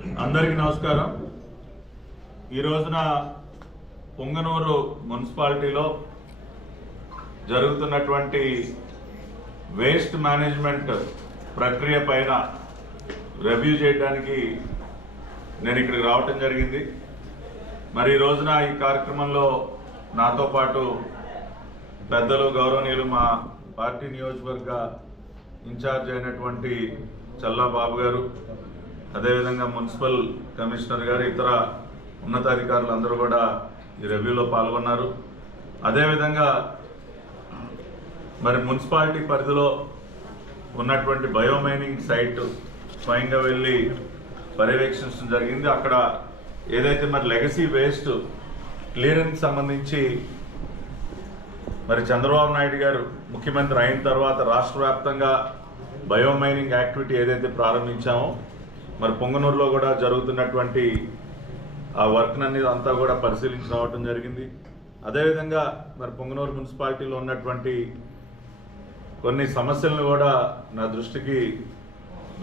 అందరికీ నమస్కారం. ఈ రోజున పొంగనూరు మున్సిపాలిటీలో జరుగుతున్నటువంటి వేస్ట్ మేనేజ్మెంట్ ప్రక్రియ పైన రివ్యూ చేయడానికి నేను ఇక్కడికి రావటం జరిగింది. మరి ఈ రోజున ఈ కార్యక్రమంలో నాతో పాటు పెద్దలు గౌరవనీయులు మా పార్టీ నియోజకవర్గ ఇన్ఛార్జ్ అయినటువంటి చల్లా బాబు గారు, అదేవిధంగా మున్సిపల్ కమిషనర్ గారు, ఇతర ఉన్నతాధికారులు అందరూ కూడా ఈ రివ్యూలో పాల్గొన్నారు. అదేవిధంగా మరి మున్సిపాలిటీ పరిధిలో ఉన్నటువంటి బయోమైనింగ్ సైట్ స్వయంగా వెళ్ళి పర్యవేక్షించడం జరిగింది. అక్కడ ఏదైతే మరి లెగసీ వేస్ట్ క్లియరెన్స్ సంబంధించి మరి చంద్రబాబు నాయుడు గారు ముఖ్యమంత్రి అయిన తర్వాత రాష్ట్ర వ్యాప్తంగా బయోమైనింగ్ యాక్టివిటీ ఏదైతే ప్రారంభించామో మరి పొంగనూరులో కూడా జరుగుతున్నటువంటి ఆ వర్క్ అనేది అంతా కూడా పరిశీలించి రావడం జరిగింది. అదేవిధంగా మరి పొంగనూరు మున్సిపాలిటీలో ఉన్నటువంటి కొన్ని సమస్యలను కూడా నా దృష్టికి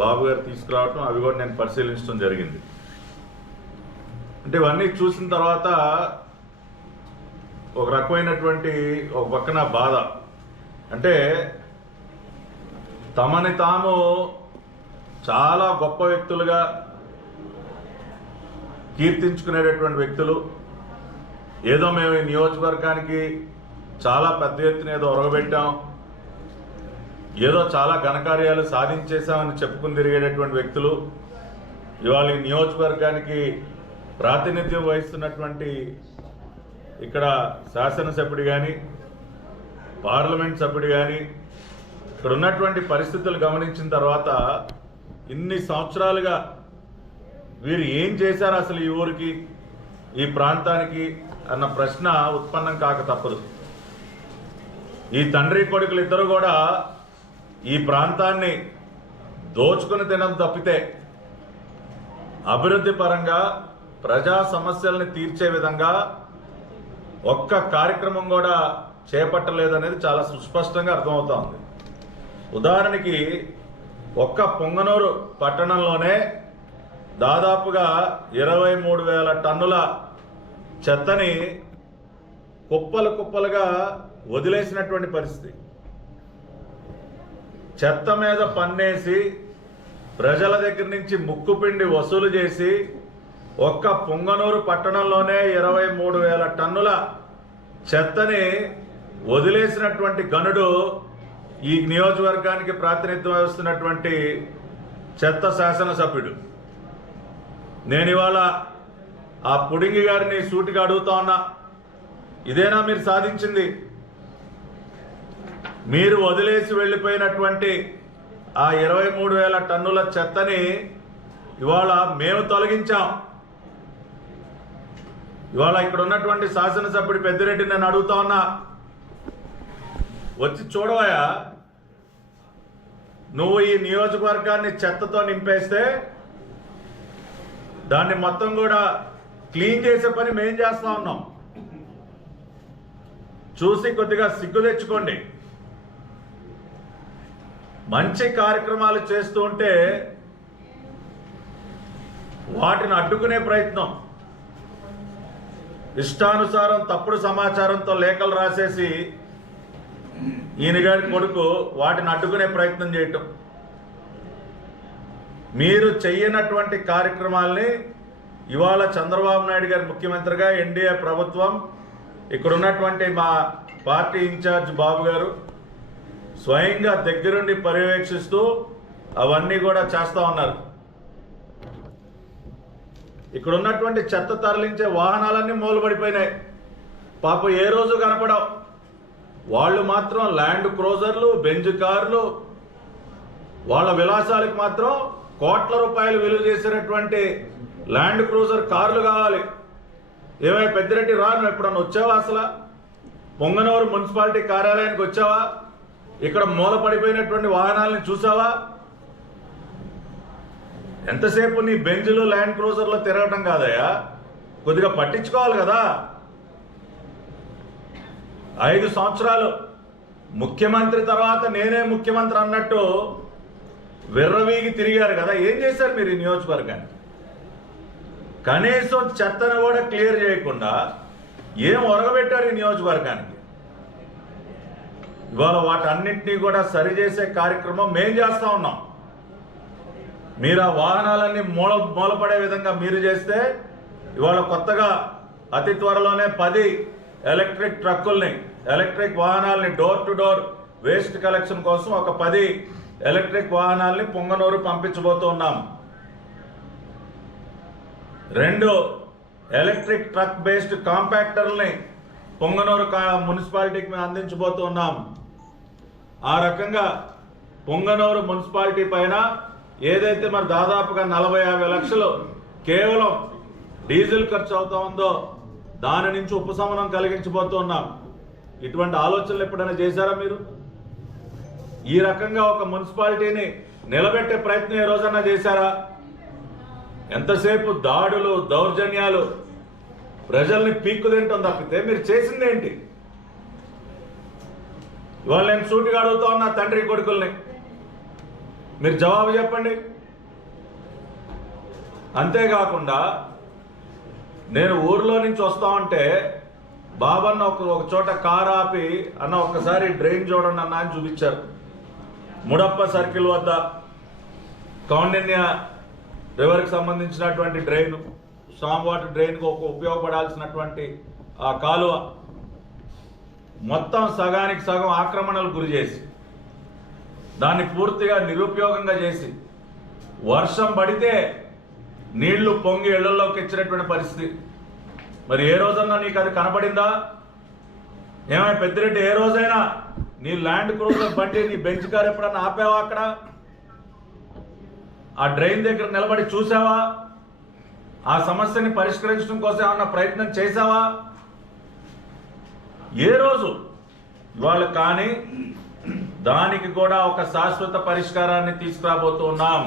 బాబు గారు తీసుకురావటం, అవి కూడా నేను పరిశీలించడం జరిగింది. అంటే ఇవన్నీ చూసిన తర్వాత ఒక రకమైనటువంటి ఒక పక్కన బాధ, అంటే తమని తాము చాలా గొప్ప వ్యక్తులుగా కీర్తించుకునేటటువంటి వ్యక్తులు, ఏదో మేము ఈ నియోజకవర్గానికి చాలా పెద్ద ఎత్తున ఏదో ఒరగబెట్టాం, ఏదో చాలా ఘనకార్యాలు సాధించేశామని చెప్పుకుని తిరిగేటటువంటి వ్యక్తులు ఇవాళ ఈ నియోజకవర్గానికి ప్రాతినిధ్యం వహిస్తున్నటువంటి ఇక్కడ శాసనసభ్యుడు కానీ పార్లమెంట్ సభ్యుడు కానీ ఇక్కడ ఉన్నటువంటి పరిస్థితులు గమనించిన తర్వాత ఇన్ని సంవత్సరాలుగా వీరు ఏం చేశారు అసలు ఈ ఊరికి, ఈ ప్రాంతానికి అన్న ప్రశ్న ఉత్పన్నం కాక తప్పదు. ఈ తండ్రి కొడుకులు ఇద్దరు కూడా ఈ ప్రాంతాన్ని దోచుకుని తినడం తప్పితే అభివృద్ధి పరంగా ప్రజా సమస్యల్ని తీర్చే విధంగా ఒక్క కార్యక్రమం కూడా చేపట్టలేదనేది చాలా సుస్పష్టంగా అర్థమవుతా ఉంది. ఉదాహరణకి ఒక్క పొంగనూరు పట్టణంలోనే దాదాపుగా 23,000 టన్నుల చెత్తని కుప్పలు కుప్పలుగా వదిలేసినటువంటి పరిస్థితి. చెత్త మీద పన్నేసి ప్రజల దగ్గర నుంచి ముక్కుపిండి వసూలు చేసి ఒక్క పొంగనూరు పట్టణంలోనే 23,000 టన్నుల చెత్తని వదిలేసినటువంటి గనుడు ఈ నియోజకవర్గానికి ప్రాతినిధ్యం వహిస్తున్నటువంటి చెత్త శాసనసభ్యుడు. నేను ఇవాళ ఆ పుడింగి గారిని సూటిగా అడుగుతా ఉన్నా, ఇదేనా మీరు సాధించింది? మీరు వదిలేసి వెళ్ళిపోయినటువంటి ఆ 23,000 టన్నుల చెత్తని ఇవాళ మేము తొలగించాం. ఇవాళ ఇక్కడ ఉన్నటువంటి శాసనసభ్యుడు పెద్దిరెడ్డి నేను అడుగుతా ఉన్నా, వచ్చి చూడవయా, నువ్వు ఈ నియోజకవర్గాన్ని చెత్తతో నింపేస్తే దాన్ని మొత్తం కూడా క్లీన్ చేసే పని మేం చేస్తా ఉన్నాం. చూసి కొద్దిగా సిగ్గు తెచ్చుకోండి. మంచి కార్యక్రమాలు చేస్తూ ఉంటే వాటిని అడ్డుకునే ప్రయత్నం, ఇష్టానుసారం తప్పుడు సమాచారంతో లేఖలు రాసేసి ఈయన గారి కొడుకు వాటిని అడ్డుకునే ప్రయత్నం చేయటం, మీరు చెయ్యనటువంటి కార్యక్రమాల్ని ఇవాళ చంద్రబాబు నాయుడు గారు ముఖ్యమంత్రిగా, ఎన్డీఏ ప్రభుత్వం, ఇక్కడ ఉన్నటువంటి మా పార్టీ ఇన్ఛార్జ్ బాబు గారు స్వయంగా దగ్గరుండి పర్యవేక్షిస్తూ అవన్నీ కూడా చేస్తూ ఉన్నారు. ఇక్కడ ఉన్నటువంటి చెత్త తరలించే వాహనాలన్నీ మూలబడిపోయినాయి. పాపం ఏ రోజు కనపడవు. వాళ్ళు మాత్రం ల్యాండ్ క్రూజర్లు, బెంజ్ కార్లు, వాళ్ళ విలాసాలకు మాత్రం కోట్ల రూపాయలు విలువ చేసినటువంటి ల్యాండ్ క్రూజర్ కార్లు కావాలి. ఏమైనా పెద్దిరెడ్డి రాను ఎప్పుడన్నా వచ్చావా? అసలు పొంగనూరు మున్సిపాలిటీ కార్యాలయానికి వచ్చావా? ఇక్కడ మూలపడిపోయినటువంటి వాహనాలను చూసావా? ఎంతసేపు నీ బెంజ్లు ల్యాండ్ క్రూజర్లో తిరగటం కాదయ్యా, కొద్దిగా పట్టించుకోవాలి కదా. 5 సంవత్సరాలు ముఖ్యమంత్రి తర్వాత నేనే ముఖ్యమంత్రి అన్నట్టు విర్రవీగి తిరిగారు కదా. ఏం చేశారు మీరు ఈ నియోజకవర్గాన్ని? కనీసం చెత్తను కూడా క్లియర్ చేయకుండా ఏం ఒరగబెట్టారు ఈ నియోజకవర్గానికి? ఇవాళ వాటన్నింటినీ కూడా సరిచేసే కార్యక్రమం మేం చేస్తూ ఉన్నాం. మీరు ఆ వాహనాలన్నీ మూలపడే విధంగా మీరు చేస్తే ఇవాళ కొత్తగా అతి త్వరలోనే 10 ఎలక్ట్రిక్ ట్రక్కుల్ని, ఎలక్ట్రిక్ వాహనాలని door to door waste collection కోసం ఒక 10 ఎలక్ట్రిక్ వాహనాల్ని పొంగనూరు పంపించబోతున్నాం. 2 ఎలక్ట్రిక్ ట్రక్ బేస్డ్ కాంపాక్టర్లని పొంగనూరు మున్సిపాలిటీకి మేము అందించబోతున్నాం. ఆ రకంగా పొంగనూరు మున్సిపాలిటీ పైన ఏదైతే మరి దాదాపుగా 40-50 లక్షలు కేవలం డీజిల్ ఖర్చు అవుతా ఉందో దాని నుంచి ఉపశమనం కలిగించబోతున్నాం. ఇటువంటి ఆలోచనలు ఎప్పుడైనా చేశారా మీరు? ఈ రకంగా ఒక మున్సిపాలిటీని నిలబెట్టే ప్రయత్నం ఏ రోజన్నా చేశారా? ఎంతసేపు దాడులు, దౌర్జన్యాలు, ప్రజల్ని పీక్కు తింటాం తప్పితే మీరు చేసిందేంటి? ఇవాళ నేను సూటిగా అడుగుతా ఉన్నా తండ్రి కొడుకుల్ని, మీరు జవాబు చెప్పండి. అంతేకాకుండా నేను ఊర్లో నుంచి వస్తా ఉంటే బాబన్న ఒక చోట కారు ఆపి, అన్న ఒక్కసారి డ్రైన్ చూడండి అన్న అని చూపించారు. ముడప్ప సర్కిల్ వద్ద కౌండిన్య రివర్కి సంబంధించినటువంటి డ్రైన్, స్టామ్ వాటర్ డ్రైన్కి ఉపయోగపడాల్సినటువంటి ఆ కాలువ మొత్తం సగానికి సగం ఆక్రమణలు గురి చేసి దాన్ని పూర్తిగా నిరుపయోగంగా చేసి వర్షం పడితే నీళ్లు పొంగి ఇళ్లలోకి ఇచ్చినటువంటి పరిస్థితి. మరి ఏ రోజన్నా నీకు అది కనపడిందా? ఏమైనా పెద్దిరెడ్డి ఏ రోజైనా నీ ల్యాండ్ క్రూజర్ బండి, నీ బెంచ్ కార్ ఎప్పుడన్నా ఆపావా? అక్కడ ఆ డ్రైన్ దగ్గర నిలబడి చూసావా? ఆ సమస్యని పరిష్కరించడం కోసం ఏమన్నా ప్రయత్నం చేశావా? ఏ రోజు ఇవాళ కానీ దానికి కూడా ఒక శాశ్వత పరిష్కారాన్ని తీసుకురాబోతున్నాం.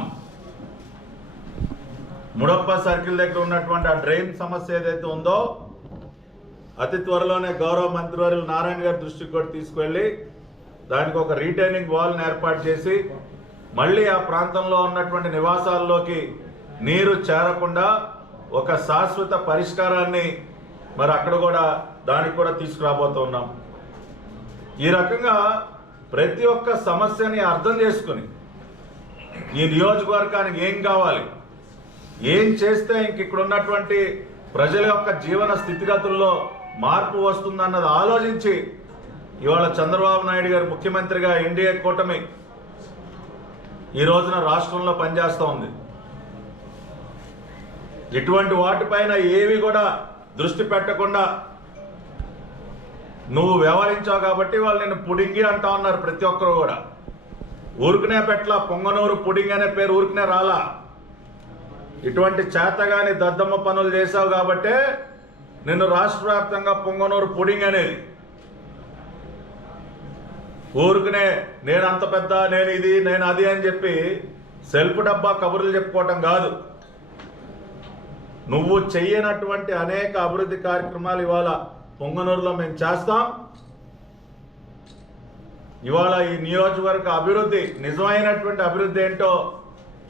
ముడప్ప సర్కిల్ దగ్గర ఉన్నటువంటి ఆ డ్రైన్ సమస్య ఏదైతే ఉందో అతి త్వరలోనే గౌరవ మంత్రివర్యులు నారాయణ గారి దృష్టికి కూడా తీసుకువెళ్ళి దానికి ఒక రీటైనింగ్ వాల్ని ఏర్పాటు చేసి మళ్ళీ ఆ ప్రాంతంలో ఉన్నటువంటి నివాసాల్లోకి నీరు చేరకుండా ఒక శాశ్వత పరిష్కారాన్ని మరి అక్కడ కూడా దానికి కూడా తీసుకురాబోతున్నాం. ఈ రకంగా ప్రతి ఒక్క సమస్యని అర్థం చేసుకుని ఈ నియోజకవర్గానికి ఏం కావాలి, ఏం చేస్తే ఇంక ఇక్కడ ఉన్నటువంటి ప్రజల యొక్క జీవన స్థితిగతుల్లో మార్పు వస్తుందన్నది ఆలోచించి ఇవాళ చంద్రబాబు నాయుడు గారు ముఖ్యమంత్రిగా ఎన్డీఏ కూటమి ఈ రోజున రాష్ట్రంలో పనిచేస్తూ ఉంది. ఇటువంటి వాటిపైన ఏవి కూడా దృష్టి పెట్టకుండా నువ్వు వ్యవహరించావు కాబట్టి వాళ్ళు నేను పుడింగి అంటా ఉన్నారు. ప్రతి ఒక్కరు కూడా ఊరికనే పెట్ల పొంగనూరు పుడింగి అనే పేరు ఊరికనే రాలా. ఇటువంటి చేతగాని దద్దమ్మ పనులు చేశావు కాబట్టే నిన్ను రాష్ట్ర వ్యాప్తంగా పొంగనూరు పుడింగ్ అనేది. ఊరికనే నేను అంత పెద్ద, నేను ఇది, నేను అది అని చెప్పి సెల్ఫ్ డబ్బా కబుర్లు చెప్పుకోవటం కాదు. నువ్వు చెయ్యనటువంటి అనేక అభివృద్ధి కార్యక్రమాలు ఇవాళ పొంగనూరులో మేము చేస్తాం. ఇవాళ ఈ నియోజకవర్గ అభివృద్ధి, నిజమైనటువంటి అభివృద్ధి ఏంటో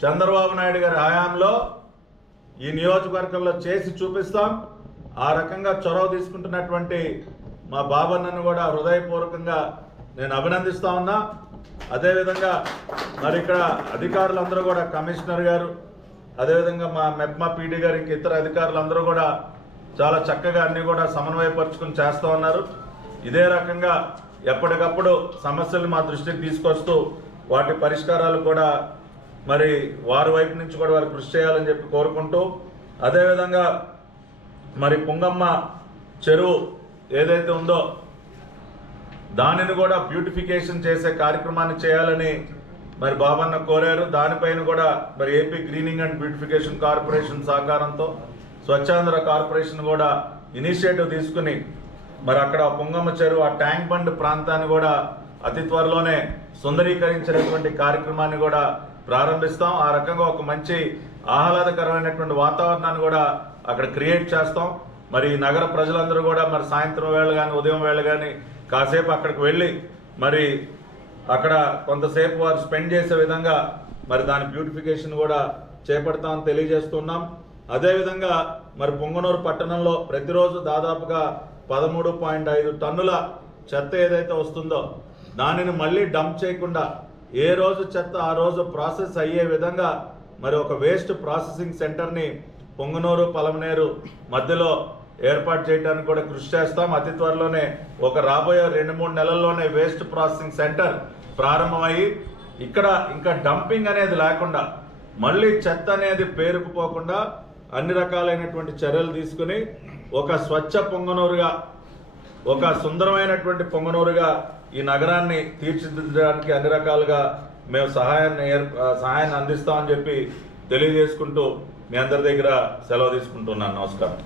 చంద్రబాబు నాయుడు గారి హయాంలో ఈ నియోజకవర్గంలో చేసి చూపిస్తాం. ఆ రకంగా చొరవ తీసుకుంటున్నటువంటి మా బాబన్నను కూడా హృదయపూర్వకంగా నేను అభినందిస్తా ఉన్నా. అదేవిధంగా మరి ఇక్కడ అధికారులందరూ కూడా, కమిషనర్ గారు, అదేవిధంగా మా మెప్మా పీడీ గారు, ఇంక ఇతర అధికారులందరూ కూడా చాలా చక్కగా అన్ని కూడా సమన్వయపరుచుకుని చేస్తూ ఉన్నారు. ఇదే రకంగా ఎప్పటికప్పుడు సమస్యలు మా దృష్టికి తీసుకొస్తూ వాటి పరిష్కారాలు కూడా మరి వారి వైపు నుంచి కూడా వారు కృషి చేయాలని చెప్పి కోరుకుంటూ, అదేవిధంగా మరి పుంగమ్మ చెరువు ఏదైతే ఉందో దానిని కూడా బ్యూటిఫికేషన్ చేసే కార్యక్రమాన్ని చేయాలని మరి బాబన్న కోరారు. దానిపైన కూడా మరి AP greening and beautification corporation సహకారంతో స్వచ్ఛాంధ్ర కార్పొరేషన్ కూడా ఇనిషియేటివ్ తీసుకుని మరి అక్కడ పుంగమ్మ చెరువు ఆ ట్యాంక్ బండ్ ప్రాంతాన్ని కూడా అతి త్వరలోనే సుందరీకరించినటువంటి కార్యక్రమాన్ని కూడా ప్రారంభిస్తాం. ఆ రకంగా ఒక మంచి ఆహ్లాదకరమైనటువంటి వాతావరణాన్ని కూడా అక్కడ క్రియేట్ చేస్తాం. మరి నగర ప్రజలందరూ కూడా మరి సాయంత్రం వేళ కానీ ఉదయం వేళ కానీ కాసేపు అక్కడికి వెళ్ళి మరి అక్కడ కొంతసేపు వారు స్పెండ్ చేసే విధంగా మరి దాని బ్యూటిఫికేషన్ కూడా చేపడతామని తెలియజేస్తున్నాం. అదేవిధంగా మరి పొంగనూరు పట్టణంలో ప్రతిరోజు దాదాపుగా 13.5 టన్నుల చెత్త ఏదైతే వస్తుందో దానిని మళ్ళీ డంప్ చేయకుండా ఏ రోజు చెత్త ఆ రోజు ప్రాసెస్ అయ్యే విధంగా మరి ఒక వేస్ట్ ప్రాసెసింగ్ సెంటర్ని పొంగనూరు పలమనేరు మధ్యలో ఏర్పాటు చేయడానికి కూడా కృషి చేస్తాం. అతి త్వరలోనే రాబోయే 2-3 నెలల్లోనే వేస్ట్ ప్రాసెసింగ్ సెంటర్ ప్రారంభమయ్యి ఇక్కడ ఇంకా డంపింగ్ అనేది లేకుండా మళ్ళీ చెత్త అనేది పేరుకుపోకుండా అన్ని రకాలైనటువంటి చర్యలు తీసుకుని ఒక స్వచ్ఛ పొంగనూరుగా ఒక సుందరమైనటువంటి పొంగనూరుగా ఈ నగరాన్ని తీర్చిదిద్దడానికి అన్ని రకాలుగా మేము సహాయాన్ని అందిస్తామని చెప్పి తెలియజేసుకుంటూ మీ అందరి దగ్గర సెలవు తీసుకుంటున్నాను. నమస్కారం.